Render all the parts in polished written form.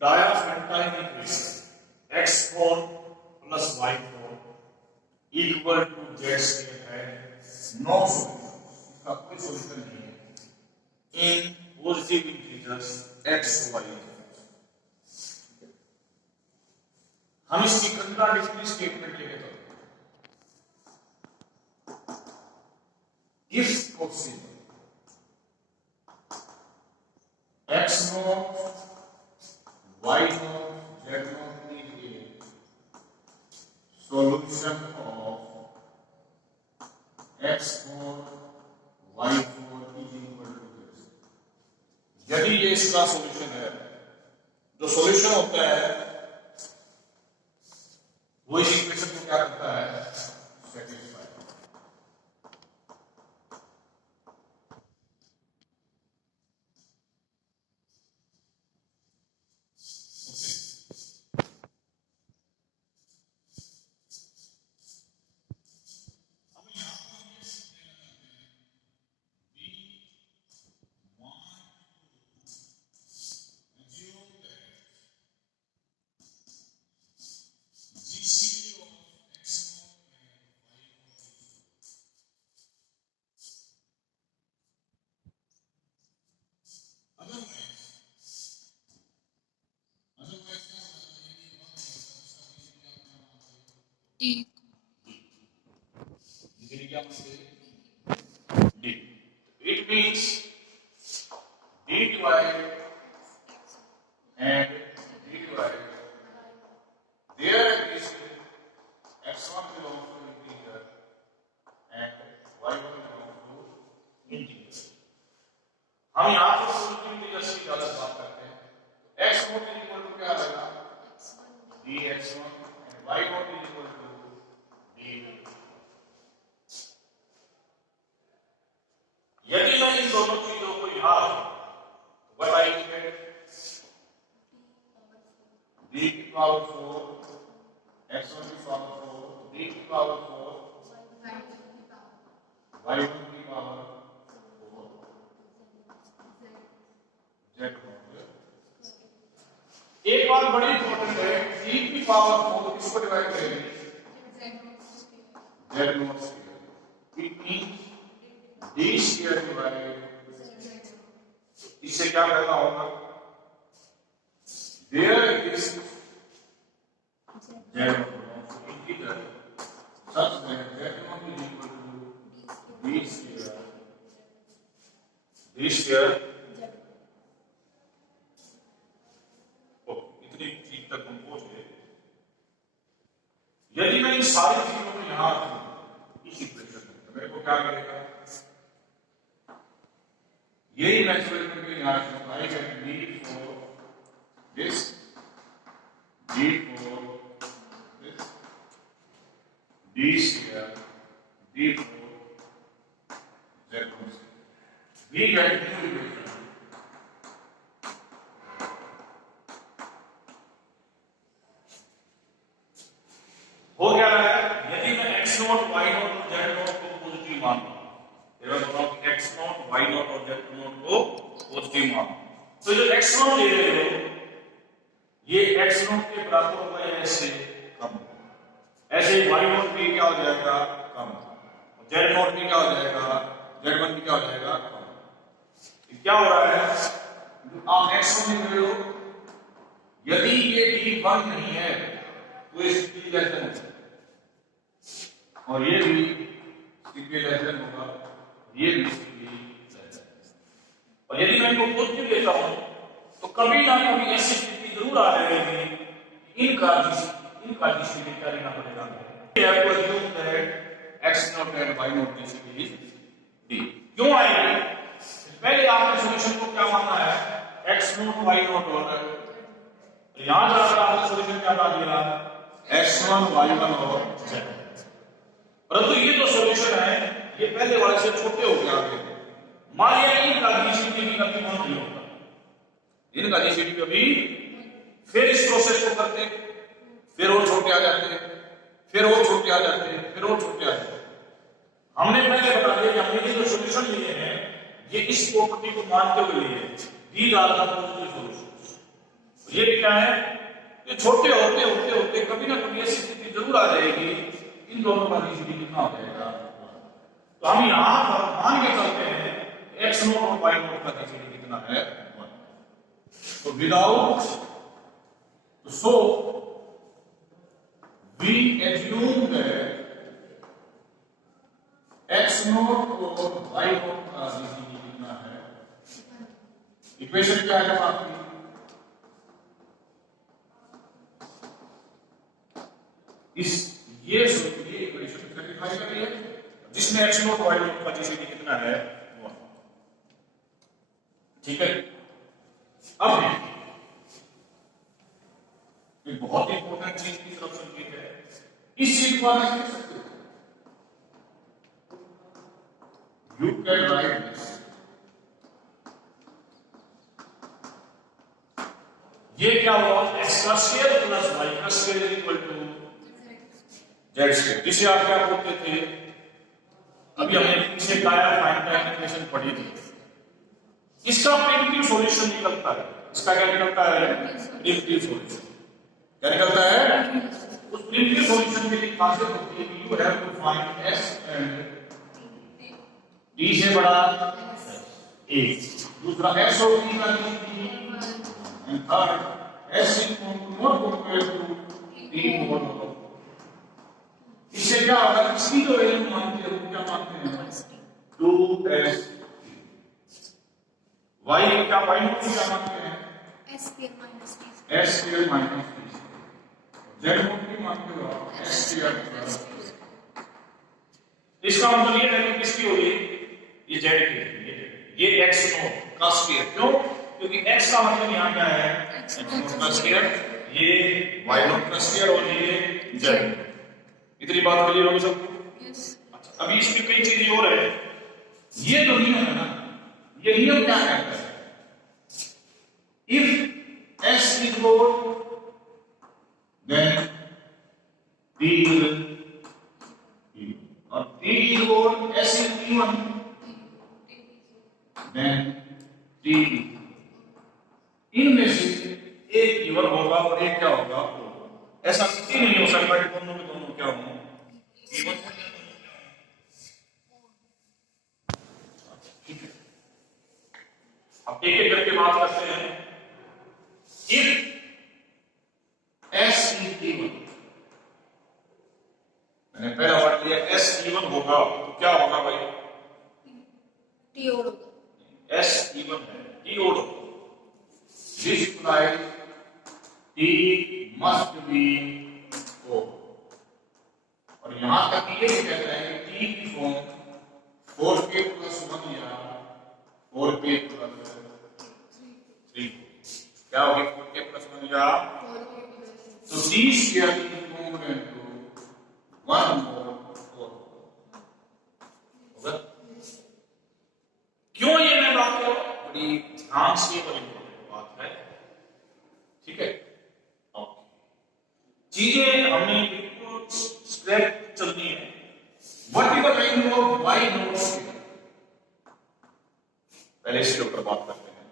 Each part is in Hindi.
डायाफेंटाइन equation x4 plus y4 equal to z है नो सॉल्यूशन, इसका कोई सॉल्यूशन नहीं है in positive integers x y। हम इसकी कंट्राडिक्टरी स्टेटमेंट लेके चलते हैं। If possible x not y not z not is a solution of x4 y4 is equal to this। यदि ये इसका सॉल्यूशन है, जो सॉल्यूशन होता है वो इस इक्वेशन को क्या करता है, satisfy. It means dy and dy there is x1 belongs to integer and y1 belongs to integer। हम यहाँ पर पॉजिटिव इंटीजर्स की गलत बात करते हैं, तो x naught is equal to क्या आएगा, dx1 and y naught is equal to d। यदि मैं इन दोनों चीजों को यहां व्हाट आई गेट, d की पावर 4 x1 की पावर 4 d की पावर 4 y1 की पावर 4 z। एक बात बड़ी इंपॉर्टेंट है, d की पावर 4 किसको डिवाइड करेगी, z not square. It means d square divide, इससे क्या करना होगा, there is z integer such that z not is equal to d square. ओ इतनी चीज तक हम पहुंच गए। यदि मैं इन सारी चीजों को यहां रखूं इस इक्वेशन में, तो मेरे को क्या मिलेगा, यही मैक्सवेल के यहाँ I get d for this, d for this, d square, d for z। We get new equation. हो क्या रहा है, यदि मैं x नॉट y नॉट और z नॉट को पॉजिटिव मानता हूं, x नॉट y नॉट और z नॉट को पॉजिटिव मानो, तो जो x नॉट ले रहे हो ये x नॉट के बराबर होगा या ऐसे कम, ऐसे y नॉट भी क्या हो जाएगा कम, z नॉट भी क्या हो जाएगा, z1 भी क्या हो जाएगा कम। क्या हो रहा है, आप x नॉट लिख रहे हो, यदि ये d1 नहीं है तो ये स्थिति लेसन होगा, और ये भी स्थिति लेसन होगा, ये भी स्थिति लेसन। और यदि मैं इनको पॉजिटिव लेता हूं तो कभी ना कभी ऐसी स्थिति जरूर आ जाएगी, इनका डिसीजन क्या लेना पड़ेगा, आपको assume that x not and y not is d। क्यों आएगी, पहले आपने सॉल्यूशन को क्या मानना है, x नॉट y नॉट, और यहां जाकर आपने सॉल्यूशन क्या मान लिया, x1 y1 और z। परंतु ये जो सॉल्यूशन है ये पहले वाले से छोटे हो गया आगे। मान लिया इनका जीसीडी भी कभी बंद नहीं होगा, इनका जीसीडी कभी, फिर इस प्रोसेस को करते, फिर और छोटे आ जाते, फिर और छोटे आ जाते, फिर और छोटे आ जाते। हमने पहले बता दिया कि हमने ये जो सॉल्यूशन लिए हैं ये इस प्रॉपर्टी को मानते हुए लिए, these are the positive solutions. ये क्या है, ये छोटे होते होते होते कभी ना कभी ऐसी स्थिति जरूर आ जाएगी, इन दोनों का जीसीडी कितना हो जाएगा। तो हम यहां पर मान के चलते हैं x नोट और y नोट का जीसीडी कितना है 1। तो without, so we assume that x naught और y नोट का जीसीडी कितना है। इक्वेशन क्या है आपकी, ये इक्वेशन सेटिस्फाई कर रही है, जिसमें x नोट y नोट का जीसीडी कितना है 1। ठीक है। अब एक बहुत इंपॉर्टेंट चीज की तरफ संकेत है, इस चीज को आप लिख सकते हो, यू कैन राइट दिस, ये क्या हुआ, x का स्क्वायर प्लस y का square equal to z square, जिसे आप क्या बोलते थे, अभी हमने पीछे काया फाइन टाइम इक्वेशन पढ़ी थी, इसका प्रिमिटिव सॉल्यूशन निकलता है। इसका क्या निकलता है, प्रिमिटिव सॉल्यूशन। क्या निकलता है, उस प्रिमिटिव सॉल्यूशन की खासियत होती है कि you have to find s and d से बड़ा a, दूसरा s और d का d, and third s naught compare to d mod. इससे क्या होगा, इसकी जो वैल्यू मानते हो क्या मानते हैं 2s, y क्या y नोट क्या मानते हैं s square minus d, z note भी मानते हो s स्क्वायर प्लस। इसका मतलब ये है कि किसकी होगी, ये z की, ये x नोट का स्क्वायर, क्यों, क्योंकि x का मतलब यहां क्या है x नोट का स्क्वायर, ये y नोट का स्क्वायर और ये z। इतनी बात क्लियर होगी सबको। अच्छा, अभी इसमें कई चीजें और है, ये जो नियम है ना, ये नियम क्या कहता है, if s is odd then t is even, और t is odd s is even then t is, इनमें से एक इवन होगा और एक क्या होगा, ऐसा कभी नहीं हो सकता कि दोनों में दोनों क्या हो इवन। अब एक एक करके बात करते हैं। इफ s इज इवन, मैंने पहला वर्ड लिया s इवन होगा तो क्या होगा भाई, t ओड होगा, s इवन है t ओड होगा, this implies t must be odd, और यहां तक ये भी कहता है कि t की फॉर्म 4k plus 1 या 4k plus 3, क्या होगी 4k plus 1 या 4k, तो t square is equivalent to 1 more 4 होगा। क्यों ये मैं बात कर रहा हूं, बड़ी ध्यान से और इंपॉर्टेंट बात है। ठीक है, चीजें हमने बिल्कुल स्ट्रेट चलनी है। What is the value of y naught square, पहले इसके ऊपर बात करते हैं।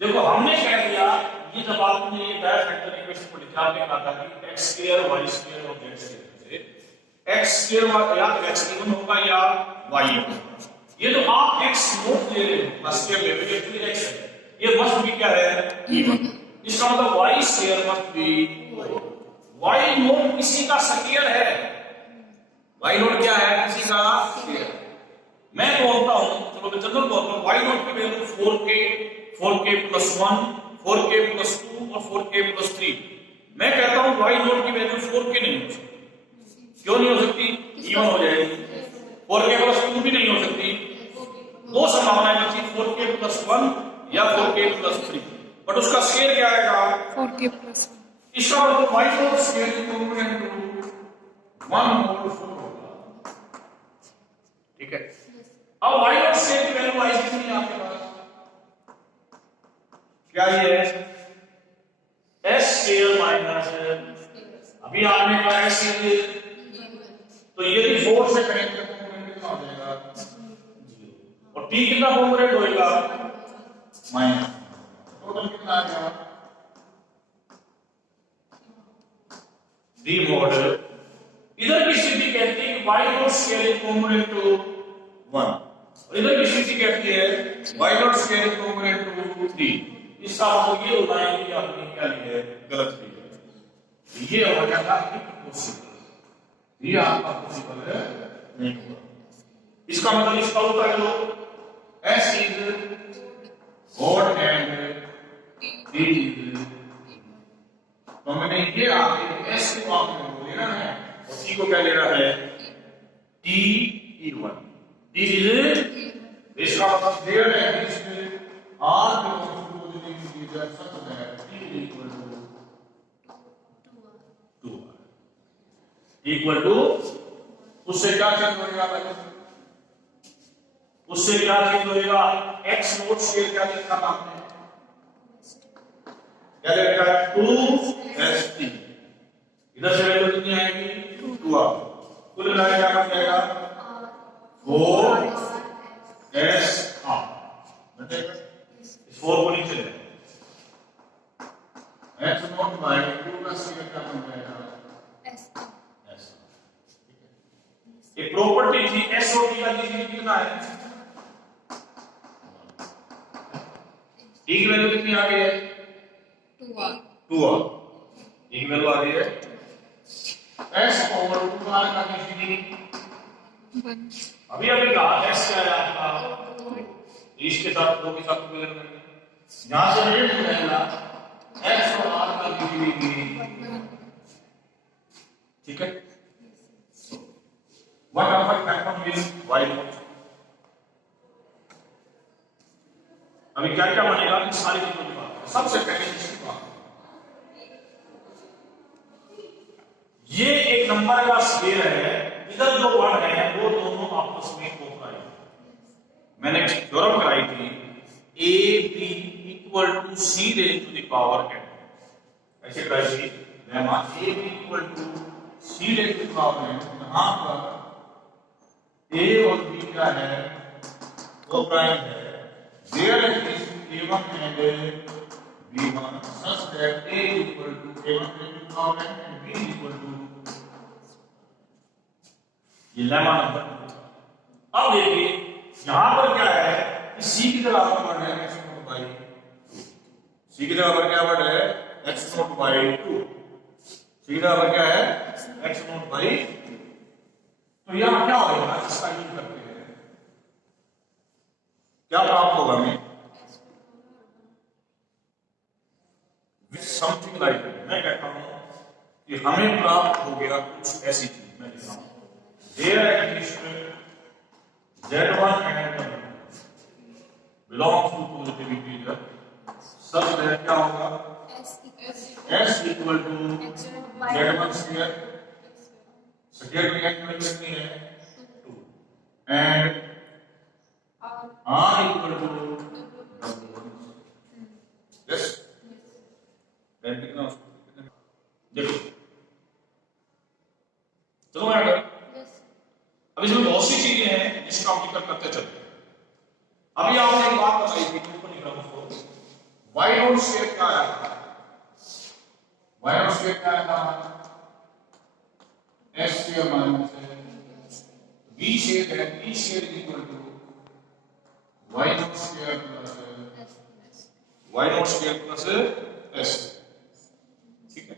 देखो हमने कह दिया, ये जब आपने ये डायरेक्ट फैक्टर इक्वेशन को लिखा, आपने कहा था कि x स्क्वायर y स्क्वायर और z स्क्वायर से x स्क्वायर या तो x इवन होगा या y होगा। ये जो आप x नोट ले रहे हो, स्क्वायर ले रहे हो, एक्चुअली x है, ये मस्ट भी क्या है इवन, इसका मतलब y square must be, y note किसी का स्क्वायर है, y नोट क्या है, किसी का स्क्वायर। मैं बोलता हूं, चलो मैं जनरल बोलता हूं, y नोट की value 4k plus 1, 4k plus 2 और 4k plus 3। मैं कहता हूं y नोट की वैल्यू 4k नहीं हो सकती। क्यों नहीं हो सकती, इवन हो जाएगी। 4k plus 2 भी नहीं हो सकती, दो संभावनाएं बची, 4k plus 1 या 4k plus 3, बट उसका स्क्वायर क्या आएगा 4k plus 1। इसका मतलब y naught square equivalent to 1 mole 4 होगा। ठीक है, अब y नोट स्क्वायर की वैल्यू आई कितनी है आपके पास, क्या ये है s स्क्वायर माइनस, अभी आपने कहा s तो ये 4 से कनेक्ट करके कितना हो जाएगा 0, और t कितना कंपोनेंट होएगा माइनस, टोटल कितना आ गया डी मॉड इधर की स्थिति कहती है कि y naught square is component to 1 और इधर की स्थिति कहती है y naught square is component to 3। इसका मतलब ये होता है कि आपने क्या लिया है, गलत लिया है। ये हो जाता है इम्पॉसिबल, ये आपका पॉसिबल है नहीं होगा। इसका मतलब इसका उल्टा करो, s is odd and d is, तो मैंने ये आपके s को आपने बोल लेना है और c को क्या लेना है, t e1 d इज, इसका मतलब क्लियर है कि इसमें r belongs to positive integer such that t equal to 2 equal to, उससे क्या चेंज होगा पहले, उससे क्या चेंज होगा, x नोट स्क्वायर क्या लिखा था आपने, क्या लिखा है 2st, इधर से वैल्यू कितनी आएगी 2r, कुल मिला के क्या बन जाएगा 4s r, इस 4 को नीचे ले, x नोट बाय 2 का स्क्वायर क्या बन जाएगा s। ये प्रॉपर्टी थी s और t का डिग्री कितना है, t की वैल्यू कितनी आ गई है 2r, t की वैल्यू आ गई है s ओवर 2r का डिग्री 1 अभी अभी कहा s क्या है आपका, इसके साथ 2 के साथ मिलकर करेंगे, यहां से रेट हो जाएगा x और r का डिग्री की, ठीक है। What happen with y not, अभी क्या क्या बनेगा इन सारी चीजों की बात, सबसे पहले इसकी बात, ये एक नंबर का स्क्वायर है, इधर जो वर्ड है वो दोनों आपस में कोफा है। मैंने एक थ्योरम कराई थी ab equal to c raise to the power n, ऐसे कराई थी lemma ab equal to c raise to the power n, यहां पर a और b क्या है, वो प्राइम है, where is a1 and b1 such that a equal to a1 to the power n and b equal to, ये लेमा नंबर 2। अब देखिए यहां पर क्या है कि c की जगह पर वर्ड है x नॉट बाई 2, c की जगह पर क्या वर्ड है x नॉट बाई 2, c की जगह पर क्या है x नॉट बाई 2, तो यहां क्या होगा, इसका यूज करते हैं क्या प्राप्त होगा हमें, समथिंग लाइक, मैं कहता हूं कि हमें प्राप्त हो गया कुछ ऐसी चीज, मैं लिखता हूं there exists z1 and belongs to positive integer such that क्या होगा s equal to z1 square, square की वैल्यू कितनी है 2 and r equal to yes, then कितना देखो, चलो मैं अब इसमें बहुत सी चीजें हैं जिसका हम जिक्र करते चलते हैं। अभी आपने एक बात बताई थी, ऊपर लिखा उसको, y नॉट स्क्वायर क्या आया था, y नॉट स्क्वायर क्या आया था s square minus b square है, b square equal to y naught square plus s, ठीक है।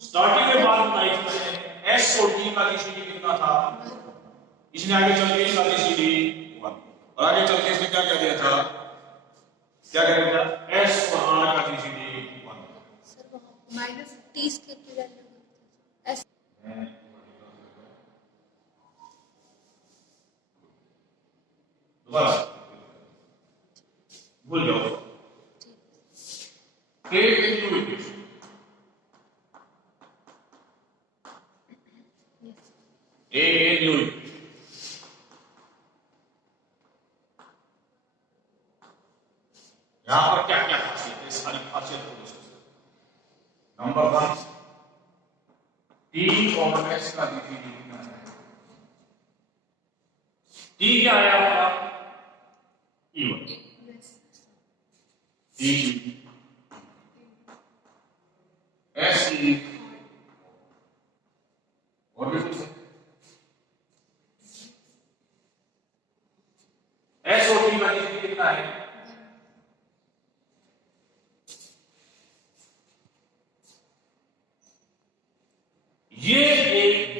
स्टार्टिंग में बात बताई थी मैंने s और t का जीसीडी कितना था, इसने आगे चल के इसका जीसीडी 1 और आगे चल के इसने क्या कह दिया था, क्या कह दिया था s और r का GCD 1, sir minus t square की वैल्यू s दोबारा भूल जाओ, take into equation, take into यहां पर क्या क्या खासियत है, सारी खासियत को डिस्कस करें। नंबर 1 t और s का जीसीडी कितना है, t क्या है आपका e1, t s is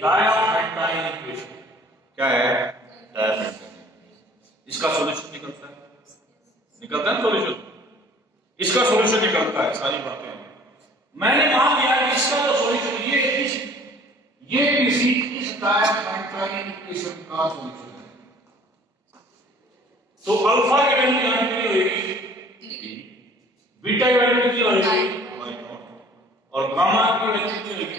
diophantine equation क्या है? डायफेंटाइन। इसका सॉल्यूशन निकलता है ना सॉल्यूशन, इसका सॉल्यूशन निकलता है। सारी बातें मैंने मान लिया कि इसका जो सॉल्यूशन ये किसी इस डायफेंटाइन इक्वेशन का सॉल्यूशन है। तो अल्फा की वैल्यू यहां कितनी होगी? बीटा की वैल्यू कितनी होगी? और गामा की वैल्यू कितनी होगी?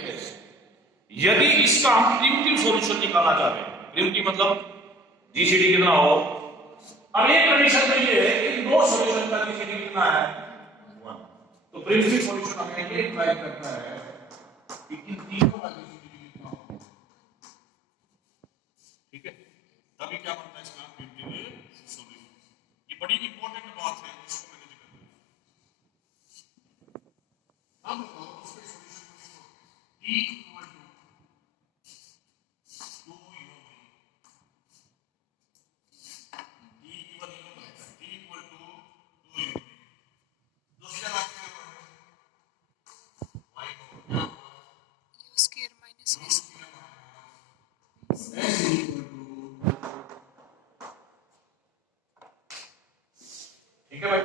यदि इसका हम प्रिमिटिव सॉल्यूशन निकालना चाहते हैं, प्रिमिटिव मतलब जीसीडी कितना हो, अब एक कंडीशन में ये है कि दो सॉल्यूशन का जीसीडी कितना है? 1। तो प्रिमिटिव सॉल्यूशन हमें ये ट्राई करना है कि इन तीनों का जीसीडी कितना हो। ठीक है, तभी क्या बनता है इसका प्रिमिटिव सॉल्यूशन। ये बड़ी इंपॉर्टेंट बात है, इसको मैंने लिखा है। अब उसके सॉल्यूशन को लिखो, t इक्वल टू 2 ठीक है भाई,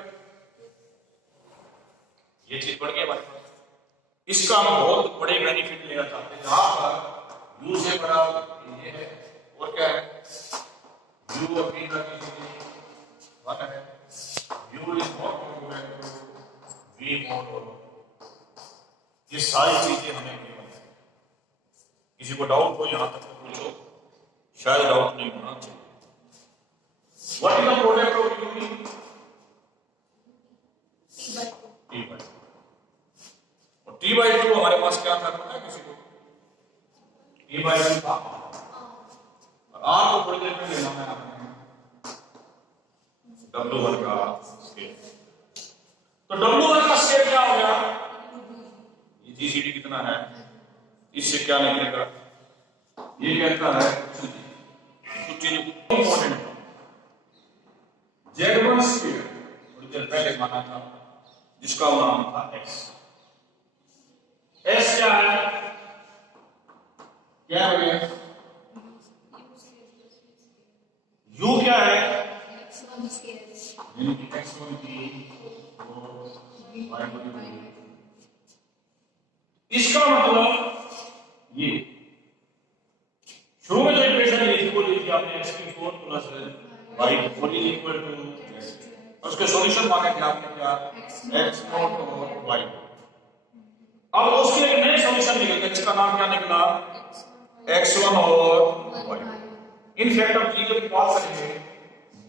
ये चीज बढ़ गई हमारे पास। इसका हम बहुत बड़े बेनिफिट लेना चाहते हैं, जहां पर u से बड़ा ये है और क्या है, u और v का वन है, u is naught equal to v mod और ये सारी चीजें हमें केवल है। किसी को डाउट हो यहां तक तो पूछो, शायद डाउट नहीं होना चाहिए। What is the product of u T/2 हमारे पास क्या था पता है किसी को? T/2 था और R को थोड़ी देर में लेना है आपने W1 का स्केल। तो W1 का स्केल क्या हो गया? ये जीसीडी कितना है? इससे क्या निकलेगा? ये कहता है कुछ चीज इंपॉर्टेंट है। Z1 स्केल थोड़ी देर पहले माना था, जिसका नाम था x। S क्या है? क्या है? U क्या है? x1 की इसका मतलब ये शुरू में जो इक्वेशन लिखी वो लिखी आपने x4 plus y4 equal to और उसके सॉल्यूशन मांगे थे आपने क्या? x0 और y। अब उसके एक नए सॉल्यूशन निकल गया जिसका नाम क्या निकला? x1 और y। इन फैक्ट हम चीजों की बात करेंगे,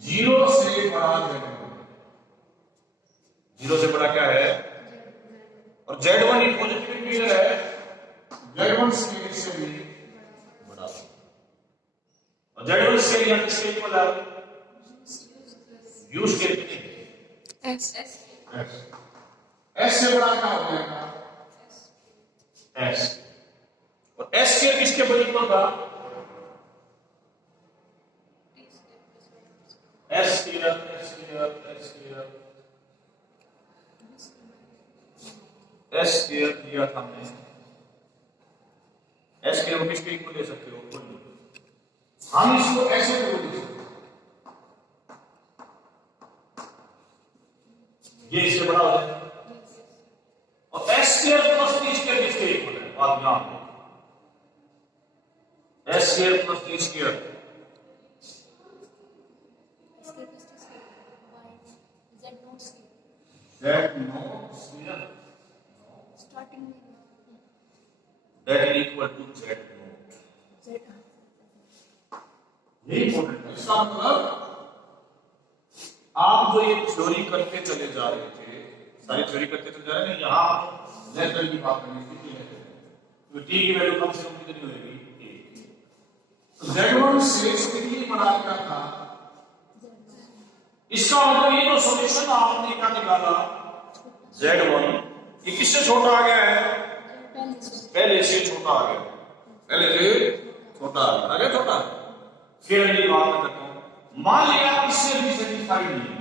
0 से बड़ा z1, 0 से बड़ा क्या है? और z1 ही पॉजिटिव इंटीजर है, z1 स्केल से भी बड़ा। और z1 स्केल या किसके इक्वल है? u स्केल S से बड़ा क्या हो जाएगा? S। और S स्केल किसके बराबर था? S स्केल दिया था हमने। S स्केल को किसके इक्वल ले सकते हो? हम इसको ऐसे लिख सकते हैं, ये इससे बड़ा हो जाएगा। और s square plus t square किसके इक्वल है? बात यहां पे s square plus t square that is equal to z naught। ये इंपॉर्टेंट है। इसका मतलब आप जो ये थ्योरी करते चले जा रहे थे, सारी थ्योरी करते चले जा रहे हैं, यहां z की बात करनी थी, तो t की वैल्यू कम से कम कितनी होगी? 1। तो z1 से कितनी बड़ा क्या था? इसका मतलब ये जो सॉल्यूशन आपने क्या निकाला z1, ये किससे छोटा आ गया है? पहले से छोटा आ गया, पहले से छोटा आ गया, छोटा। फिर अगली बात मैं करता हूं, मान लिया इससे भी सेटिस्फाइड नहीं है,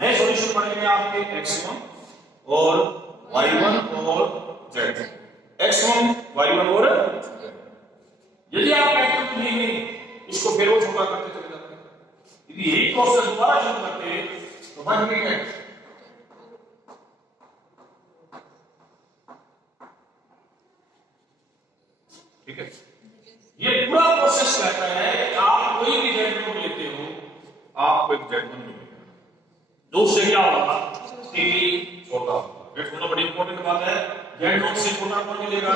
नए सॉल्यूशन बन गए आपके x1 और y1 और z। x1 y1 और यदि आप कहते हो नहीं नहीं इसको फिर वो छोटा करते चले जाते हैं, यदि यही प्रोसेस दोबारा शुरू करते तो बन गई है। ठीक है, ये पूरा प्रोसेस कहता है कि आप कोई भी जेड नोट लेते हो आपको एक जेड वन मिलेगा, जो उससे क्या होगा स्टिकी छोटा होगा। ये थोड़ा बड़ी इंपॉर्टेंट बात है, जेड नोट से छोटा कौन मिलेगा,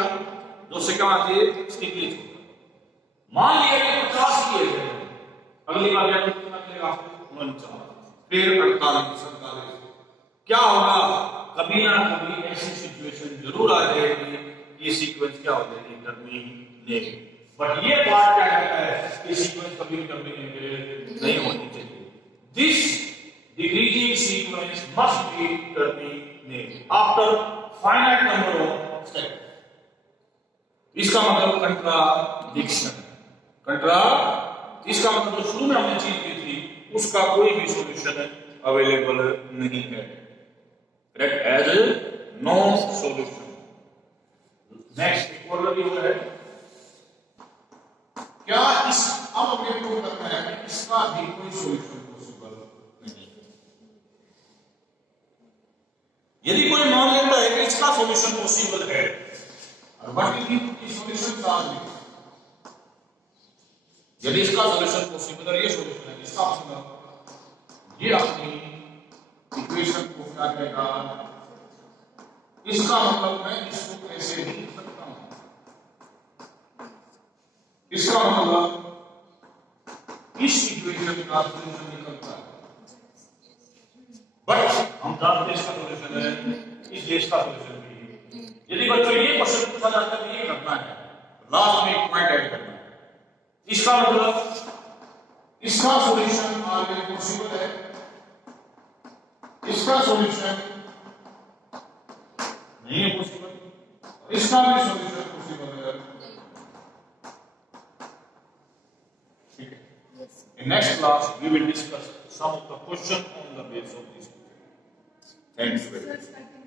जो उससे क्या आती है स्टिकी छोटा। मान लिया कि 50 की है, अगली बार जेड नोट कितना मिलेगा 49, फिर 48, 47। क्या होगा, कभी ना कभी ऐसी सिचुएशन जरूर आ जाएगी कि ये सीक्वेंस क्या हो जाएगी टर्मिनेट। बट ये बात क्या कहता है कि सीक्वेंस कभी भी टर्मिनेट नहीं होनी चाहिए। This decreasing sequence must be terminate after finite number of steps. इसका मतलब कंट्राडिक्शन, इसका मतलब जो शुरू में हमने चीज की थी उसका कोई भी सॉल्यूशन अवेलेबल नहीं है, correct, has no solution. Next एक और लगी हुआ है, क्या इस अब हमें प्रूव करना है कि इसका भी कोई सॉल्यूशन पॉसिबल नहीं। यदि कोई मान लेता है कि इसका सॉल्यूशन पॉसिबल है, बट इस सॉल्यूशन का यदि इसका सॉल्यूशन पॉसिबल है, ये सॉल्यूशन है, इसका मतलब ये अपनी इक्वेशन को क्या करेगा, इसका मतलब मैं इसको ऐसे भी लिख सकता हूं, इसका मतलब इस इक्वेशन का सॉल्यूशन निकलता है। बट हम जानते हैं इसका सॉल्यूशन है, इसलिए इसका सॉल्यूशन भी है। यदि बच्चों ये क्वेश्चन पूछा जाता है ये करना है, लास्ट में एक पॉइंट ऐड करना है, इसका मतलब इसका सॉल्यूशन आगे पॉसिबल है, इसका सॉल्यूशन नहीं है पॉसिबल, इसका भी सॉल्यूशन पॉसिबल है। ठीक है, in next class we will discuss some of the question on the basis of this. Thanks very much.